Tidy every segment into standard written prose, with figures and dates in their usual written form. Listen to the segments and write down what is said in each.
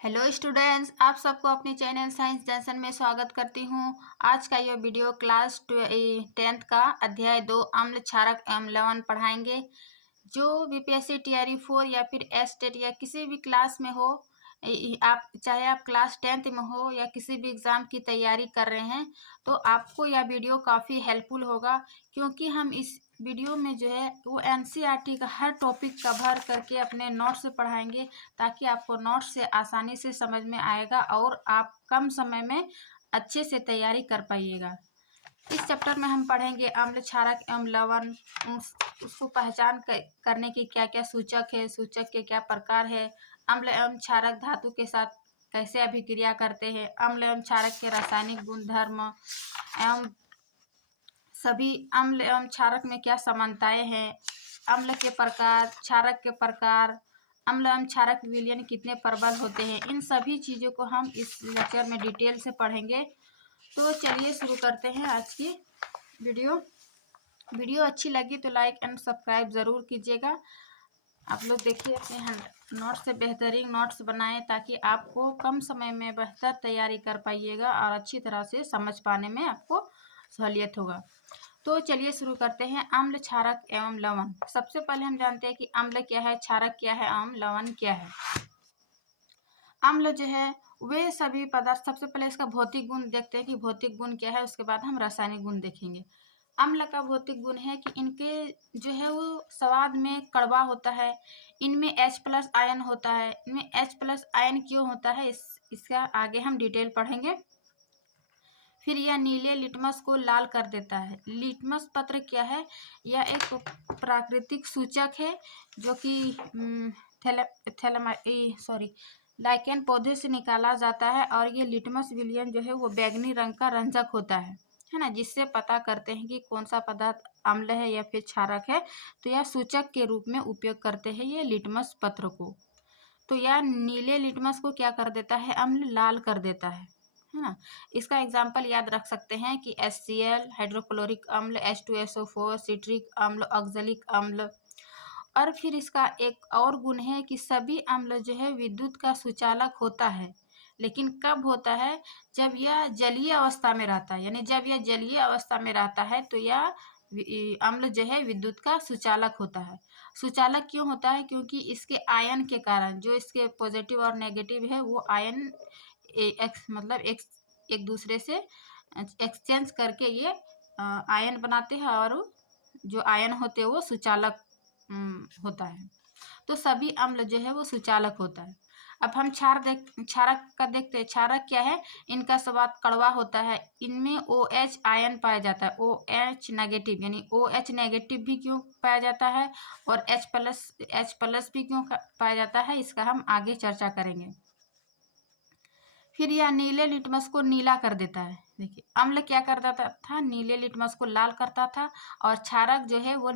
Hello students, आप सबको अपनी चैनल साइंस जंक्शन में स्वागत करती हूँ। आज का यह वीडियो क्लास 10th का अध्याय 2 अम्ल क्षारक एवं लवण पढ़ाएंगे। जो बीपीएससी टीआरई 4 या फिर एसटेट या किसी भी क्लास में हो, आप चाहे आप क्लास 10th में हो या किसी भी एग्ज़ाम की तैयारी कर रहे हैं, तो आपको यह वीडियो काफ़ी हेल्पफुल होगा, क्योंकि हम इस वीडियो में जो है वो एनसीईआरटी का हर टॉपिक कवर करके अपने नोट्स से पढ़ाएंगे, ताकि आपको नोट्स से आसानी से समझ में आएगा और आप कम समय में अच्छे से तैयारी कर पाइएगा। इस चैप्टर में हम पढ़ेंगे अम्ल क्षारक एवं लवण, उसको पहचान करने की क्या क्या सूचक है, सूचक के क्या प्रकार है, अम्ल एवं क्षारक धातु के साथ कैसे अभिक्रिया करते हैं, अम्ल एवं क्षारक के रासायनिक गुणधर्म एवं सभी अम्ल एवं क्षारक में क्या समानताएं हैं, अम्ल के प्रकार, क्षारक के प्रकार, अम्ल एवं क्षारक विलयन कितने प्रबल होते हैं, इन सभी चीज़ों को हम इस लेक्चर में डिटेल से पढ़ेंगे। तो चलिए शुरू करते हैं आज की वीडियो अच्छी लगी तो लाइक एंड सब्सक्राइब ज़रूर कीजिएगा। आप लोग देखिए अपने नोट्स से बेहतरीन नोट्स बनाएं, ताकि आपको कम समय में बेहतर तैयारी कर पाइएगा और अच्छी तरह से समझ पाने में आपको सहूलियत होगा। तो चलिए शुरू करते हैं। अम्ल, क्षारक एवं लवण। सबसे पहले हम जानते हैं कि अम्ल क्या है, क्षारक क्या है एवं लवण क्या है। अम्ल जो है वे सभी पदार्थ, सबसे पहले इसका भौतिक गुण देखते हैं कि भौतिक गुण क्या है, उसके बाद हम रासायनिक गुण देखेंगे। अम्ल का भौतिक गुण है कि इनके जो है वो स्वाद में कड़वा होता है, इनमें H+ आयन होता है। इनमें H+ आयन क्यों होता है, इसका आगे हम डिटेल पढ़ेंगे। फिर यह नीले लिटमस को लाल कर देता है। लिटमस पत्र क्या है, यह एक प्राकृतिक सूचक है जो कि लाइकेन पौधे से निकाला जाता है, और ये लिटमस विलयन जो है वो बैंगनी रंग का रंजक होता है ना, जिससे पता करते हैं कि कौन सा पदार्थ अम्ल है या फिर क्षारक है। तो यह सूचक के रूप में उपयोग करते हैं ये लिटमस पत्र को। तो यह नीले लिटमस को क्या कर देता है, अम्ल लाल कर देता है ना। इसका एग्जाम्पल याद रख सकते हैं कि HCl, हाइड्रोक्लोरिक अम्ल, H2SO4, सिट्रिक अम्ल, ऑक्जेलिक अम्ल। और फिर इसका एक और गुण है कि सभी अम्ल जो है विद्युत का सुचालक होता है, लेकिन कब होता है, जब यह जलीय अवस्था में रहता है। यानी जब यह जलीय अवस्था में रहता है तो यह अम्ल जो है विद्युत का सुचालक होता है। सुचालक क्यों होता है, क्योंकि इसके आयन के कारण, जो इसके पॉजिटिव और नेगेटिव है, वो आयन एक दूसरे से एक्सचेंज करके ये आयन बनाते हैं, और जो आयन होते हैं वो सुचालक होता है। तो सभी अम्ल जो है वो सुचालक होता है। अब हम क्षारक का देखते हैं। क्षारक क्या है, इनका स्वाद कड़वा होता है। इनमें OH आयन पाया जाता है, OH नेगेटिव, यानी OH नेगेटिव भी क्यों पाया जाता है और H+ भी क्यों पाया जाता है, इसका हम आगे चर्चा करेंगे। फिर यह नीले लिटमस को नीला कर देता है। देखिए, अम्ल क्या कर देता था, नीले लिटमस को लाल करता था, और क्षारक जो है वो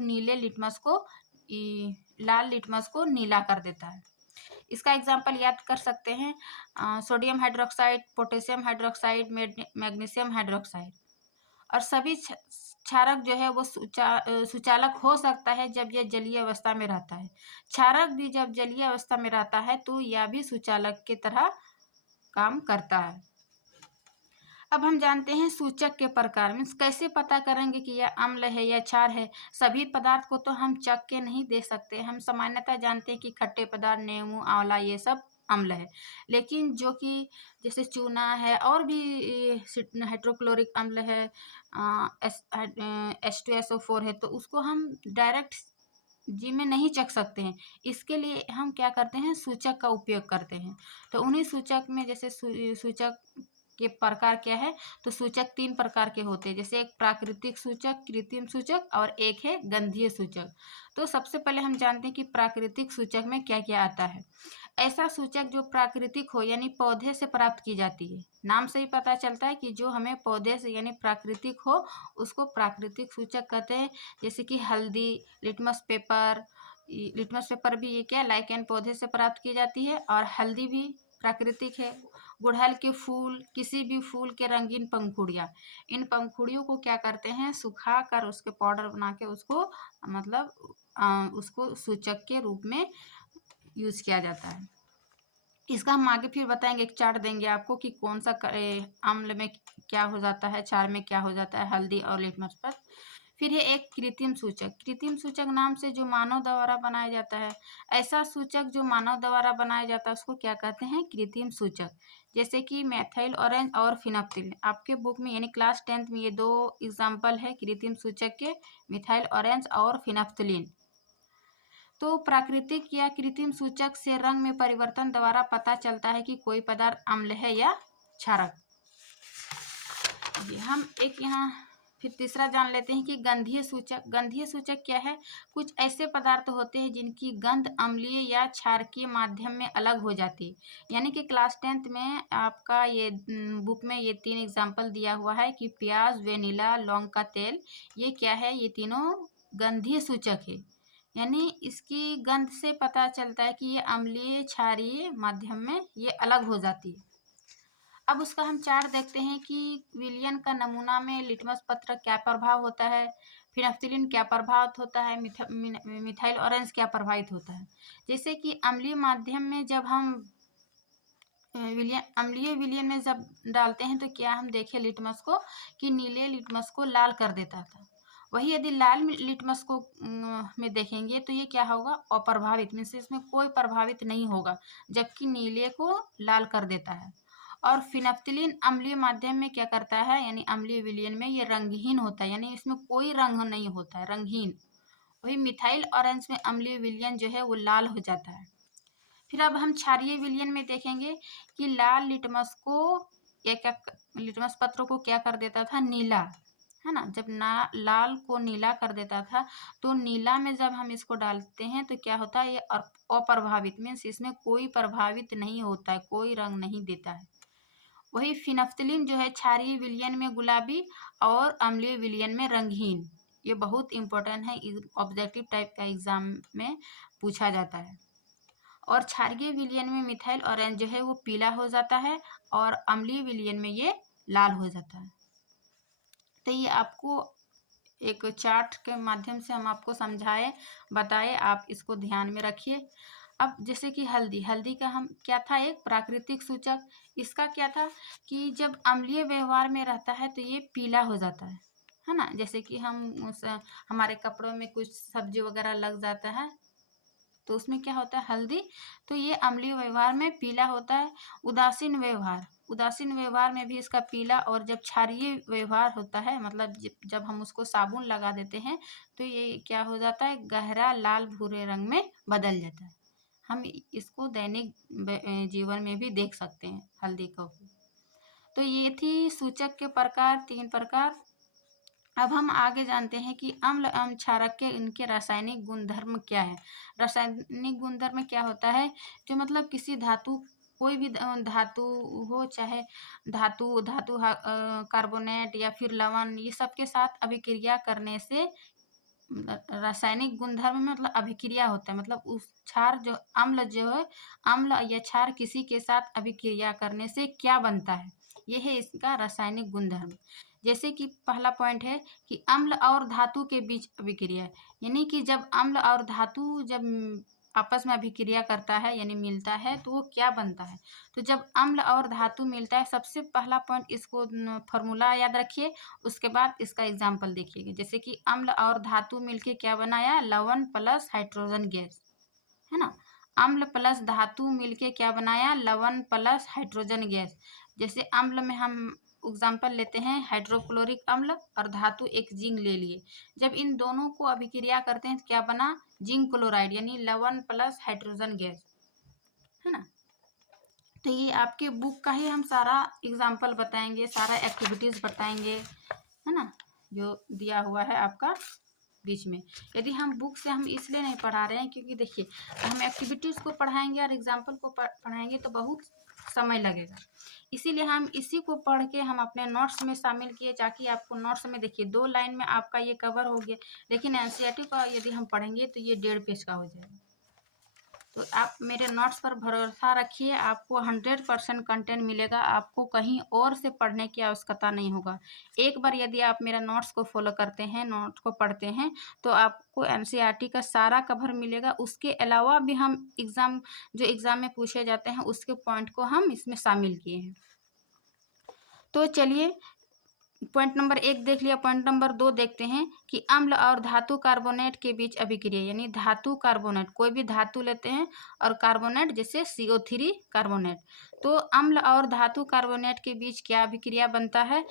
लाल लिटमस को नीला कर देता है। इसका एग्जाम्पल याद कर सकते हैं, sodium hydroxide, potassium hydroxide, magnesium hydroxide. और सभी क्षारक जो है वो सुचालक हो सकता है जब यह जलीय अवस्था में रहता है। क्षारक भी जब जलीय अवस्था में रहता है तो यह भी सुचालक की तरह काम करता है। अब हम जानते हैं सूचक के प्रकार, मीन्स कैसे पता करेंगे कि यह अम्ल है या क्षार है। सभी पदार्थ को तो हम चख के नहीं दे सकते। हम सामान्यतः जानते हैं कि खट्टे पदार्थ, नींबू, आंवला, ये सब अम्ल है। लेकिन जो कि जैसे चूना है और भी हाइड्रोक्लोरिक अम्ल है, H2SO4 है, तो उसको हम डायरेक्ट जी में नहीं चख सकते हैं। इसके लिए हम क्या करते हैं, सूचक का उपयोग करते हैं। तो उन्हीं सूचक में जैसे सूचक के प्रकार क्या है, तो सूचक 3 प्रकार के होते हैं। जैसे एक प्राकृतिक सूचक, कृत्रिम सूचक, और एक है गंधीय सूचक। तो सबसे पहले हम जानते हैं कि प्राकृतिक सूचक में क्या क्या आता है। ऐसा सूचक जो प्राकृतिक हो, यानी पौधे से प्राप्त की जाती है। नाम से ही पता चलता है कि जो हमें पौधे से यानी प्राकृतिक हो, उसको प्राकृतिक सूचक कहते हैं। जैसे कि हल्दी, लिटमस पेपर भी ये क्या, लाइकेन पौधे से प्राप्त की जाती है, और हल्दी भी प्राकृतिक है। गुड़हल के फूल, किसी भी फूल के रंगीन पंखुड़ियाँ, इन पंखुड़ियों को क्या करते हैं, सुखा कर उसके पाउडर बना के उसको सूचक के रूप में यूज किया जाता है। इसका हम आगे फिर बताएंगे, एक चार्ट देंगे आपको कि कौन सा अम्ल में क्या हो जाता है, क्षार में क्या हो जाता है, हल्दी और लिटमस पर। फिर है एक कृत्रिम सूचक। कृत्रिम सूचक नाम से जो मानव द्वारा बनाया जाता है, ऐसा सूचक जो मानव द्वारा बनाया जाता है उसको क्या कहते हैं, कृत्रिम सूचक। जैसे कि मेथाइल ऑरेंज और फिनोप्थिलीन। आपके बुक में यानी क्लास 10th में ये दो एग्जाम्पल है कृत्रिम सूचक के, मिथाइल ऑरेंज और फिनोप्थिलीन। तो प्राकृतिक या कृत्रिम सूचक से रंग में परिवर्तन द्वारा पता चलता है कि कोई पदार्थ अम्ल है या क्षारक। हम एक यहाँ फिर तीसरा जान लेते हैं कि गंधीय सूचक। गंधीय सूचक क्या है, कुछ ऐसे पदार्थ होते हैं जिनकी गंध अम्लीय या क्षारकीय माध्यम में अलग हो जाती है। यानी कि क्लास 10th में आपका ये बुक में ये 3 एग्जाम्पल दिया हुआ है कि प्याज, वेनिला, लौंग का तेल, ये क्या है, ये तीनों गंधीय सूचक है। यानी इसकी गंध से पता चलता है कि ये अम्लीय क्षारीय माध्यम में ये अलग हो जाती है। अब उसका हम चार्ट देखते हैं कि विलियन का नमूना में लिटमस पत्र क्या प्रभाव होता है, फिनोप्थिलीन क्या प्रभावित होता है, मिथाइल ऑरेंज क्या प्रभावित होता है। जैसे कि अम्लीय माध्यम में जब हम अम्लीय विलियन में जब डालते हैं तो क्या हम देखें लिटमस को कि नीले लिटमस को लाल कर देता था। वही यदि लाल लिटमस को में देखेंगे तो ये क्या होगा, अप्रभावित, मीन्स इसमें कोई प्रभावित नहीं होगा, जबकि नीले को लाल कर देता है। और फिनोप्थिलीन अम्लीय माध्यम में क्या करता है, यानी अम्लीय विलियन में ये रंगहीन होता है, यानी इसमें कोई रंग नहीं होता है, रंगहीन। वही मिथाइल ऑरेंज में अम्लीय विलियन जो है वो लाल हो जाता है। फिर अब हम क्षारीय विलयन में देखेंगे कि लाल लिटमस को या क्या, लिटमस पत्रों को क्या कर देता था, नीला, है ना। जब लाल को नीला कर देता था तो नीला में जब हम इसको डालते हैं तो क्या होता है, ये अप्रभावित, मीन्स इसमें कोई प्रभावित नहीं होता है, कोई रंग नहीं देता है। वही फिनोप्थिलीन जो है क्षारीय विलयन में गुलाबी और अम्लीय विलयन में रंगहीन। ये बहुत इंपॉर्टेंट है, ऑब्जेक्टिव टाइप का एग्जाम में पूछा जाता है। और क्षारीय विलयन में मिथाइल ऑरेंज जो है वो पीला हो जाता है और अम्लीय विलयन में ये लाल हो जाता है। तो ये आपको एक चार्ट के माध्यम से हम आपको समझाए, बताए, आप इसको ध्यान में रखिए। अब जैसे कि हल्दी, हल्दी का हम क्या था, एक प्राकृतिक सूचक। इसका क्या था कि जब अम्लीय व्यवहार में रहता है तो ये पीला हो जाता है ना। जैसे कि हम हमारे कपड़ों में कुछ सब्जी वगैरह लग जाता है तो उसमें क्या होता है, हल्दी, तो ये अम्लीय व्यवहार में पीला होता है। उदासीन व्यवहार, उदासीन व्यवहार में भी इसका पीला, और जब क्षारीय व्यवहार होता है, मतलब जब हम उसको साबुन लगा देते हैं तो ये क्या हो जाता है, गहरा लाल भूरे रंग में बदल जाता है। हम इसको दैनिक जीवन में भी देख सकते हैं हल्दी को। तो ये थी सूचक के प्रकार, 3 प्रकार। अब हम आगे जानते हैं कि अम्ल एवं क्षारक के इनके रासायनिक गुणधर्म क्या है। रासायनिक गुणधर्म क्या होता है, जो मतलब किसी धातु, कोई भी धातु हो, चाहे धातु कार्बोनेट या फिर लवण, ये सब के साथ अभिक्रिया करने से रासायनिक गुणधर्म में मतलब अभिक्रिया होता है, मतलब उस क्षार जो अम्ल जो है, अम्ल या क्षार किसी के साथ अभिक्रिया करने से क्या बनता है, ये है इसका रासायनिक गुणधर्म। जैसे कि पहला पॉइंट है कि अम्ल और धातु के बीच अभिक्रिया, यानी कि जब अम्ल और धातु जब आपस में अभिक्रिया करता है यानी मिलता है तो वो क्या बनता है। तो जब अम्ल और धातु मिलता है, सबसे पहला पॉइंट इसको फॉर्मूला याद रखिए, उसके बाद इसका एग्जाम्पल देखिएगा। जैसे कि अम्ल और धातु मिलके क्या बनाया, लवण प्लस हाइड्रोजन गैस, है ना। अम्ल प्लस धातु मिलके क्या बनाया, लवण प्लस हाइड्रोजन गैस। जैसे अम्ल में हम एग्जाम्पल लेते हैं हाइड्रोक्लोरिक अम्ल, और धातु एक जिंक ले लिए। जब इन दोनों को अभिक्रिया करते हैं तो क्या बना, जिंक क्लोराइड, यानी लवण प्लस हाइड्रोजन गैस, है ना। तो ये आपके बुक का ही हम सारा एग्जाम्पल बताएंगे, सारा एक्टिविटीज बताएंगे, है ना, जो दिया हुआ है आपका बीच में। यदि हम बुक से हम इसलिए नहीं पढ़ा रहे हैं क्योंकि देखिए हम एक्टिविटीज़ को पढ़ाएंगे और एग्जाम्पल को पढ़ाएंगे तो बहुत समय लगेगा, इसीलिए हम इसी को पढ़ के हम अपने नोट्स में शामिल किए, ताकि आपको नोट्स में देखिए 2 लाइन में आपका ये कवर हो गया। लेकिन एनसीईआरटी का यदि हम पढ़ेंगे तो ये 1.5 पेज का हो जाएगा। तो आप मेरे नोट्स पर भरोसा रखिए, आपको 100% कंटेंट मिलेगा, आपको कहीं और से पढ़ने की आवश्यकता नहीं होगा। एक बार यदि आप मेरा नोट्स को फॉलो करते हैं, नोट्स को पढ़ते हैं, तो आपको एनसीईआरटी का सारा कवर मिलेगा। उसके अलावा भी हम जो एग्ज़ाम में पूछे जाते हैं उसके पॉइंट को हम इसमें शामिल किए हैं। तो चलिए पॉइंट नंबर 1 देख लिया, पॉइंट नंबर 2 देखते हैं कि अम्ल और धातु कार्बोनेट के बीच अभिक्रिया, यानी धातु कार्बोनेट, कोई भी धातु लेते हैं और कार्बोनेट जैसे CO3 कार्बोनेट, तो अम्ल और धातु कार्बोनेट के बीच क्या अभिक्रिया बनता है।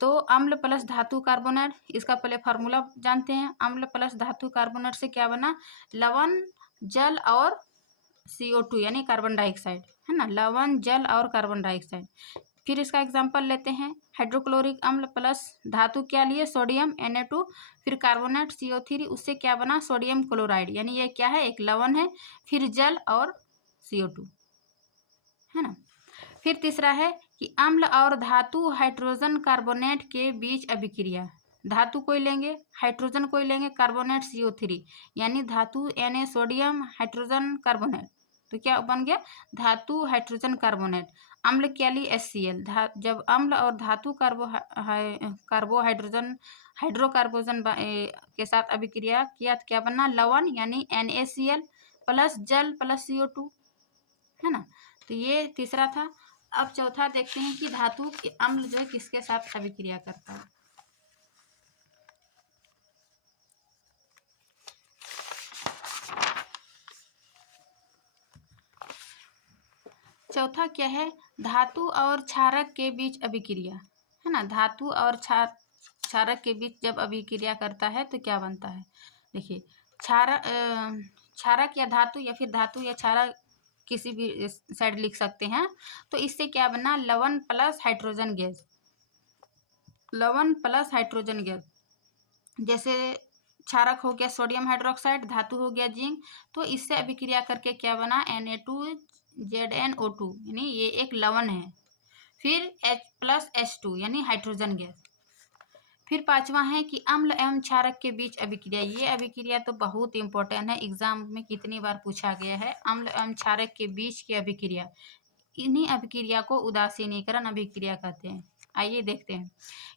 तो अम्ल प्लस धातु कार्बोनेट, इसका पहले फार्मूला जानते हैं। अम्ल प्लस धातु कार्बोनेट से क्या बना, लवण, जल और CO2 यानी कार्बन डाइऑक्साइड, है ना, लवण, जल और कार्बन डाइऑक्साइड। फिर इसका एग्जांपल लेते हैं, हाइड्रोक्लोरिक अम्ल प्लस धातु क्या लिए, सोडियम Na2, फिर कार्बोनेट CO3, उससे क्या बना, सोडियम क्लोराइड, यानी ये क्या है, एक लवण है। फिर जल और CO2, है ना। फिर तीसरा है कि अम्ल और धातु हाइड्रोजन कार्बोनेट के बीच अभिक्रिया, धातु कोई लेंगे, हाइड्रोजन कोई लेंगे, कार्बोनेट CO3, यानी धातु Na सोडियम हाइड्रोजन कार्बोनेट, तो क्या बन गया, धातु हाइड्रोजन कार्बोनेट। अम्ल क्या ली, HCl, जब अम्ल और धातु कार्बोहाइड्रोजन हाइड्रोकार्बोजन के साथ अभिक्रिया किया तो क्या बना, लवण, यानी NaCl प्लस जल प्लस CO2, है ना। तो ये तीसरा था। अब चौथा देखते हैं कि धातु के अम्ल जो है किसके साथ अभिक्रिया करता है। चौथा क्या है, धातु और क्षारक के बीच अभिक्रिया, है ना। धातु और क्षारक के बीच जब अभिक्रिया करता है तो क्या बनता है, देखिए, क्षारक या धातु, या फिर धातु या क्षारक, किसी भी साइड लिख सकते हैं। तो इससे क्या बना, लवण प्लस हाइड्रोजन गैस, लवण प्लस हाइड्रोजन गैस, जैसे क्षारक हो गया सोडियम हाइड्रोक्साइड, धातु हो गया जिंक, तो इससे अभिक्रिया करके क्या बना, Na2ZnO2, यानी ये एक लवण है। फिर H+H2 यानी हाइड्रोजन गैस। फिर पांचवा है कि अम्ल एवं क्षारक के बीच अभिक्रिया, ये अभिक्रिया तो बहुत इंपॉर्टेंट है, एग्जाम में कितनी बार पूछा गया है, अम्ल एवं क्षारक के बीच की अभिक्रिया, इन्हीं अभिक्रिया को उदासीनीकरण अभिक्रिया कहते हैं। आइए देखते हैं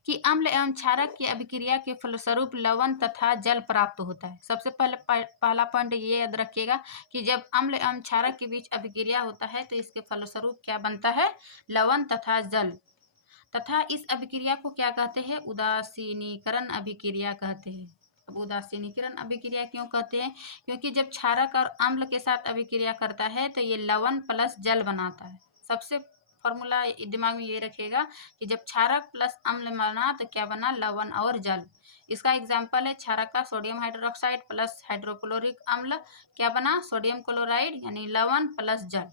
कि अम्ल एवं क्षारक की अभिक्रिया के फलस्वरूप लवण तथा जल प्राप्त होता है। सबसे पहले पहला पॉइंट ये याद रखिएगा कि जब अम्ल एवं क्षारक के बीच अभिक्रिया होता है तो इसके फलस्वरूप क्या बनता है, लवण तथा जल, तथा इस अभिक्रिया को क्या कहते हैं, उदासीनीकरण अभिक्रिया कहते हैं। अब उदासीनीकरण अभिक्रिया क्यों कहते हैं, क्योंकि जब क्षारक और अम्ल के साथ अभिक्रिया करता है तो ये लवण प्लस जल बनाता है। सबसे फॉर्मूला दिमाग में ये रखिएगा कि जब क्षारक प्लस अम्ल बना तो क्या बना, लवण और जल। इसका एग्जाम्पल है क्षारक का सोडियम हाइड्रोक्साइड प्लस हाइड्रोक्लोरिक अम्ल, क्या बना, सोडियम क्लोराइड, यानी लवण प्लस जल,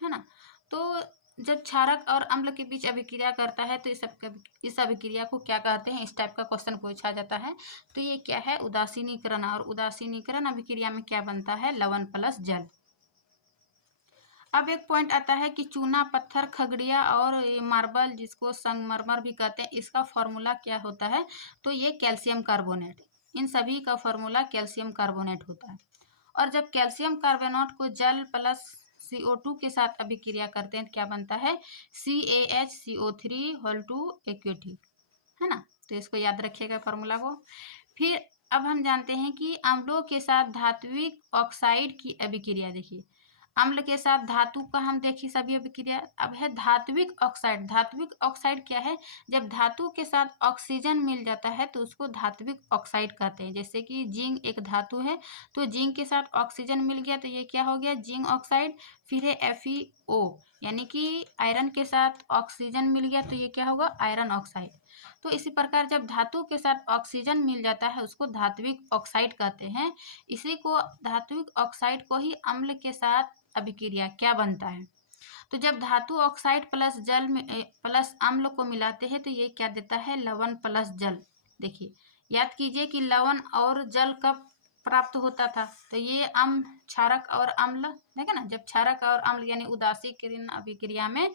है ना। तो जब क्षारक और अम्ल के बीच अभिक्रिया करता है तो इस अभिक्रिया को क्या कहते हैं, इस टाइप का क्वेश्चन पूछा जाता है। तो ये क्या है, उदासीनीकरण, और उदासीनीकरण अभिक्रिया में क्या बनता है, लवण प्लस जल। अब एक पॉइंट आता है कि चूना, पत्थर, खगड़िया और मार्बल, जिसको संगमरमर भी कहते हैं, इसका फॉर्मूला क्या होता है, तो ये कैल्शियम कार्बोनेट, इन सभी का फॉर्मूला कैल्शियम कार्बोनेट होता है। और जब कैल्शियम कार्बोनेट को जल प्लस CO2 के साथ अभिक्रिया करते हैं तो क्या बनता है, CaHCO3 होल टू एक्वेटिव, है ना। तो इसको याद रखिएगा फॉर्मूला को। फिर अब हम जानते हैं कि अम्लों के साथ धात्विक ऑक्साइड की अभिक्रिया, देखिए, अम्ल के साथ धातु का हम देखिए सभी अभिक्रिया। अब है धात्विक ऑक्साइड, धात्विक ऑक्साइड क्या है, जब धातु के साथ ऑक्सीजन मिल जाता है तो उसको धात्विक ऑक्साइड कहते हैं। जैसे कि जिंक एक धातु है, तो जिंक के साथ ऑक्सीजन मिल गया तो ये क्या हो गया, जिंक ऑक्साइड। फिर है FeO, यानी कि आयरन के साथ ऑक्सीजन मिल गया तो ये क्या होगा, आयरन ऑक्साइड। तो इसी प्रकार जब धातु के साथ ऑक्सीजन मिल जाता है उसको धात्विक ऑक्साइड कहते हैं। इसी को धात्विक ऑक्साइड को ही अम्ल के साथ अभिक्रिया क्या बनता है, तो जब धातु ऑक्साइड प्लस जल में प्लस अम्ल को मिलाते हैं तो ये क्या देता है, लवण प्लस जल। देखिए, याद कीजिए कि लवण और जल कब प्राप्त होता था, तो ये क्षारक और अम्ल, देखा ना, जब क्षारक और अम्ल यानी उदासीकरण अभिक्रिया में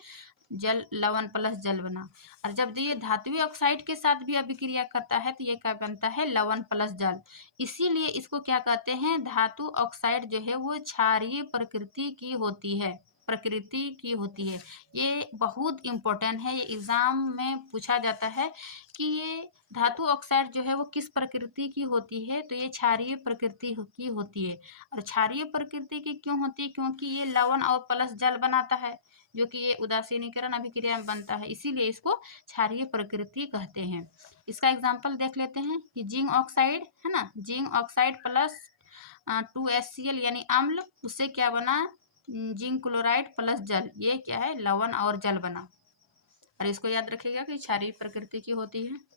जल लवण प्लस जल बना। और जब ये धात्विक ऑक्साइड के साथ भी अभिक्रिया करता है तो ये क्या बनता है, लवण प्लस जल। इसीलिए इसको क्या कहते हैं, धातु ऑक्साइड जो है वो क्षारीय प्रकृति की होती है, प्रकृति की होती है। ये बहुत इम्पोर्टेंट है, ये एग्जाम में पूछा जाता है कि ये धातु ऑक्साइड जो है वो किस प्रकृति की होती है, तो ये क्षारीय प्रकृति की होती है। और क्षारीय प्रकृति की क्यों होती है, क्योंकि ये लवण और प्लस जल बनाता है, जो कि ये उदासीनीकरण अभिक्रिया में बनता है, इसीलिए इसको क्षारीय प्रकृति कहते हैं। इसका एग्जाम्पल देख लेते हैं कि जिंक ऑक्साइड है ना, जिंक ऑक्साइड प्लस 2HCl यानी अम्ल, उससे क्या बना, जिंक क्लोराइड प्लस जल, ये क्या है, लवण और जल बना। और इसको याद रखिएगा कि क्षारीय प्रकृति की होती है।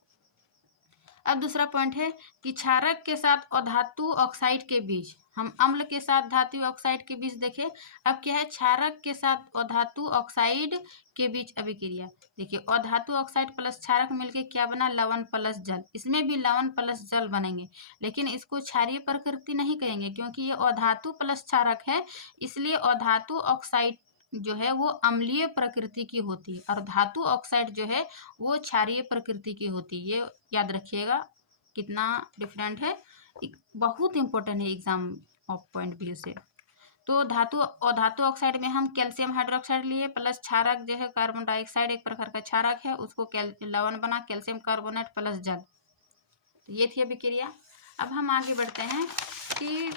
अब दूसरा पॉइंट है कि क्षारक के साथ अधातु ऑक्साइड के बीच, हम अम्ल के साथ धातु ऑक्साइड के बीच देखें, अब क्या है, क्षारक के साथ अधातु ऑक्साइड के बीच अभिक्रिया। देखिए अधातु ऑक्साइड प्लस क्षारक मिलके क्या बना, लवण प्लस जल। इसमें भी लवण प्लस जल बनेंगे, लेकिन इसको क्षारीय प्रकृति नहीं कहेंगे क्योंकि ये अधातु प्लस क्षारक है, इसलिए अधातु ऑक्साइड जो है वो अम्लीय प्रकृति की होती है और धातु ऑक्साइड जो है वो क्षारीय प्रकृति की होती है। ये याद रखिएगा कितना डिफरेंट है, बहुत इंपॉर्टेंट है एग्जाम ऑफ पॉइंट व्यू से। तो धातु और धातु ऑक्साइड में हम कैल्शियम हाइड्रोक्साइड लिए प्लस क्षारक जो है कार्बन डाइऑक्साइड, एक प्रकार का क्षारक है, उसको लवण बना कैल्शियम कार्बोनेट प्लस जल। तो ये थी अभिक्रिया। अब हम आगे बढ़ते हैं कि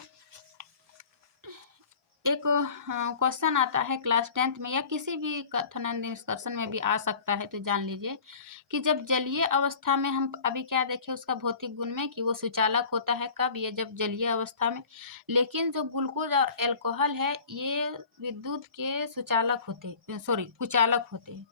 एक क्वेश्चन आता है क्लास 10th में या किसी भी कथन निष्कर्षण में भी आ सकता है, तो जान लीजिए कि जब जलीय अवस्था में, हम अभी क्या देखें उसका भौतिक गुण में कि वो सुचालक होता है, कब, ये जब जलीय अवस्था में। लेकिन जो ग्लूकोज और एल्कोहल है ये विद्युत के सुचालक होते, सॉरी कुचालक होते हैं।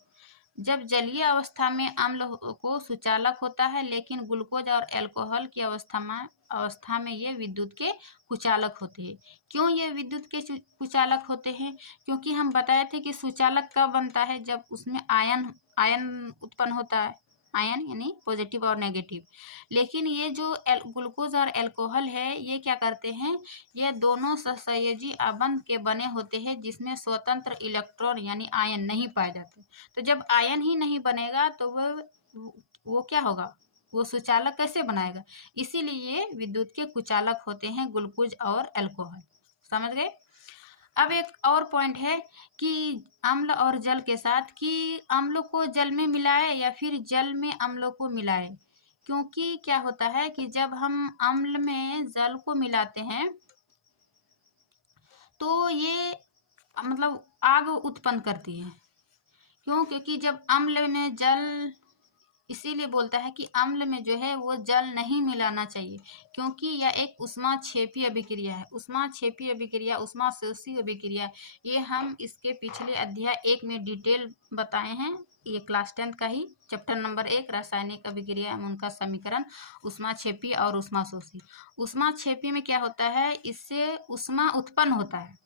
जब जलीय अवस्था में अम्ल को सुचालक होता है, लेकिन ग्लूकोज और अल्कोहल की अवस्था में ये विद्युत के कुचालक होते हैं। क्यों ये विद्युत के कुचालक होते हैं, क्योंकि हम बताए थे कि सुचालक कब बनता है, जब उसमें आयन आयन उत्पन्न होता है, आयन यानी पॉजिटिव और नेगेटिव। लेकिन ये जो ग्लूकोज और अल्कोहल है ये क्या करते हैं, ये दोनों सहसंयोजी आबंध के बने होते हैं जिसमें स्वतंत्र इलेक्ट्रॉन यानी आयन नहीं पाए जाते। तो जब आयन ही नहीं बनेगा तो वो क्या होगा, वो सुचालक कैसे बनाएगा, इसीलिए ये विद्युत के कुचालक होते हैं ग्लूकोज और अल्कोहल। समझ गए। अब एक और पॉइंट है कि अम्ल और जल के साथ, कि अम्ल को जल में मिलाए या फिर जल में अम्ल को मिलाए। क्योंकि क्या होता है कि जब हम अम्ल में जल को मिलाते हैं तो ये मतलब आग उत्पन्न करती है। क्यों, क्योंकि जब अम्ल में जल, इसीलिए बोलता है कि अम्ल में जो है वो जल नहीं मिलाना चाहिए, क्योंकि यह एक ऊष्माक्षेपी अभिक्रिया है। ऊष्माक्षेपी अभिक्रिया, ऊष्माशोषी अभिक्रिया, ये हम इसके पिछले अध्याय 1 में डिटेल बताए हैं। ये क्लास 10th का ही चैप्टर नंबर 1 रासायनिक अभिक्रिया एवं उनका समीकरण, ऊष्माक्षेपी और ऊष्माशोषी। ऊष्माक्षेपी में क्या होता है, इससे ऊष्मा उत्पन्न होता है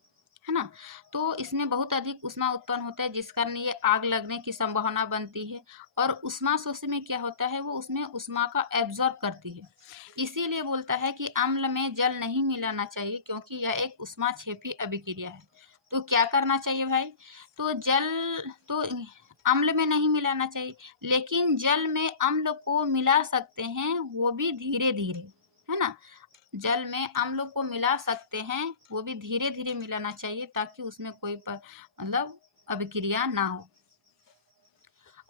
ना, तो इसमें बहुत अधिक ऊष्मा उत्पन्न होता है जिस कारण ये आग लगने की संभावना बनती है। और ऊष्माशोषी में क्या होता है, वो उसमें ऊष्मा का एब्जॉर्ब करती है। इसीलिए बोलता है कि अम्ल में जल नहीं मिलाना चाहिए क्योंकि यह एक ऊष्माक्षेपी अभिक्रिया है। तो क्या करना चाहिए भाई, तो जल तो अम्ल में नहीं मिलाना चाहिए, लेकिन जल में अम्ल को मिला सकते हैं, वो भी धीरे धीरे, है ना। जल में अम्ल को मिला सकते हैं, वो भी धीरे धीरे मिलाना चाहिए ताकि उसमें कोई मतलब अभिक्रिया ना हो।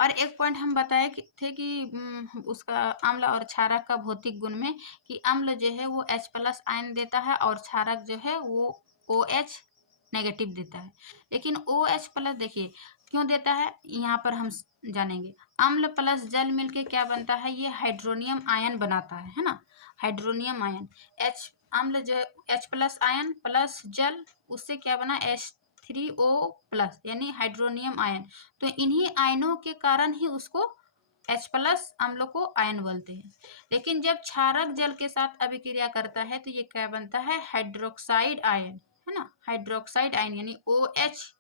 और एक पॉइंट हम बताए थे कि उसका अम्ल और क्षारक का भौतिक गुण में, कि अम्ल जो है वो H+ आयन देता है और क्षारक जो है वो OH नेगेटिव देता है। लेकिन OH+ देखिए क्यों देता है, यहाँ पर हम जानेंगे। अम्ल प्लस जल मिलके क्या बनता है, ये हाइड्रोनियम आयन बनाता है ना, हाइड्रोनियम आयन। अम्ल जो H+ आयन प्लस जल, उससे क्या बना, H3O+ यानी हाइड्रोनियम आयन। तो इन्हीं आयनों के कारण ही उसको H+ अम्ल को आयन बोलते हैं। लेकिन जब क्षारक जल के साथ अभिक्रिया करता है तो ये क्या बनता है, हाइड्रोक्साइड आयन, है ना, हाइड्रोक्साइड आयन यानी OH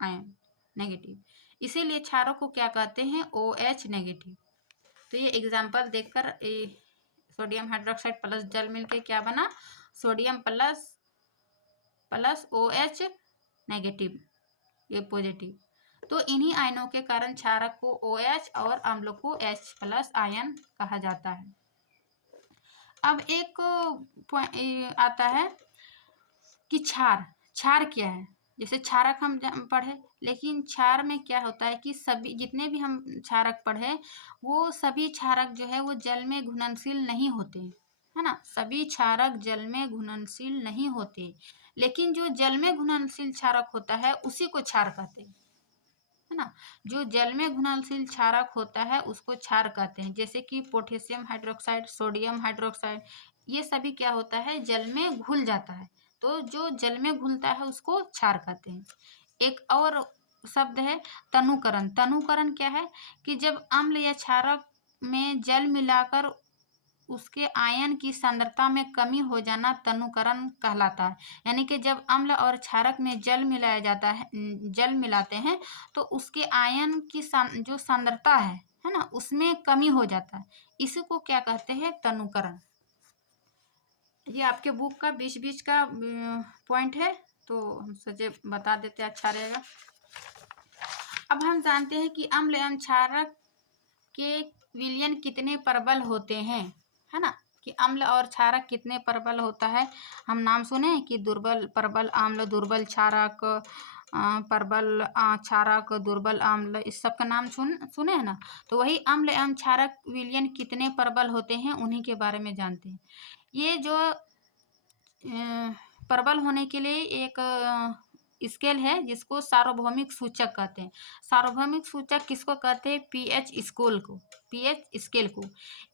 आयन नेगेटिव। इसीलिए क्षारक को क्या कहते हैं, OH नेगेटिव। तो ये एग्जाम्पल देखकर सोडियम हाइड्रोक्साइड प्लस जल मिलके क्या बना, सोडियम प्लस OH नेगेटिव, ये पॉजिटिव। तो इन्हीं आयनों के कारण क्षारक को OH और अम्ल को H+ आयन कहा जाता है। अब एक आता है कि क्षार क्या है। जैसे क्षारक हम पढ़े, लेकिन क्षार में क्या होता है कि सभी जितने भी हम क्षारक पढ़े वो सभी क्षारक जो है वो जल में घुलनशील नहीं होते, है ना। सभी क्षारक जल में घुलनशील नहीं होते, लेकिन जो जल में घुलनशील क्षारक होता है उसी को क्षार कहते हैं, है ना। जो जल में घुलनशील क्षारक होता है उसको क्षार कहते हैं। जैसे कि पोटेशियम हाइड्रोक्साइड, सोडियम हाइड्रोक्साइड, ये सभी क्या होता है, जल में घुल जाता है। तो जो जल में घुलता है उसको क्षार कहते हैं। एक और शब्द है तनुकरण। तनुकरण क्या है कि जब अम्ल या क्षारक में जल मिलाकर उसके आयन की सांद्रता में कमी हो जाना तनुकरण कहलाता है। यानी कि जब अम्ल और क्षारक में जल मिलाया जाता है, जल मिलाते हैं तो उसके आयन की जो सांद्रता है ना, उसमें कमी हो जाता है। इसी को क्या कहते हैं, तनुकरण। ये आपके बुक का बीच बीच का पॉइंट है, तो हम सोचे बता देते अच्छा रहेगा। अब हम जानते हैं कि अम्ल एवं क्षारक के विलयन कितने प्रबल होते हैं, है ना। कि अम्ल और क्षारक कितने प्रबल होता है। हम नाम सुने कि दुर्बल प्रबल अम्ल, दुर्बल क्षारक, प्रबल क्षारक, दुर्बल अम्ल, इस सब का नाम सुने हैं ना। तो वही अम्ल एवं क्षारक विलयन कितने प्रबल होते हैं उन्हीं के बारे में जानते हैं। ये जो प्रबल होने के लिए एक स्केल है जिसको सार्वभौमिक सूचक कहते हैं। सार्वभौमिक सूचक किसको कहते हैं, पीएच स्केल को। पीएच स्केल को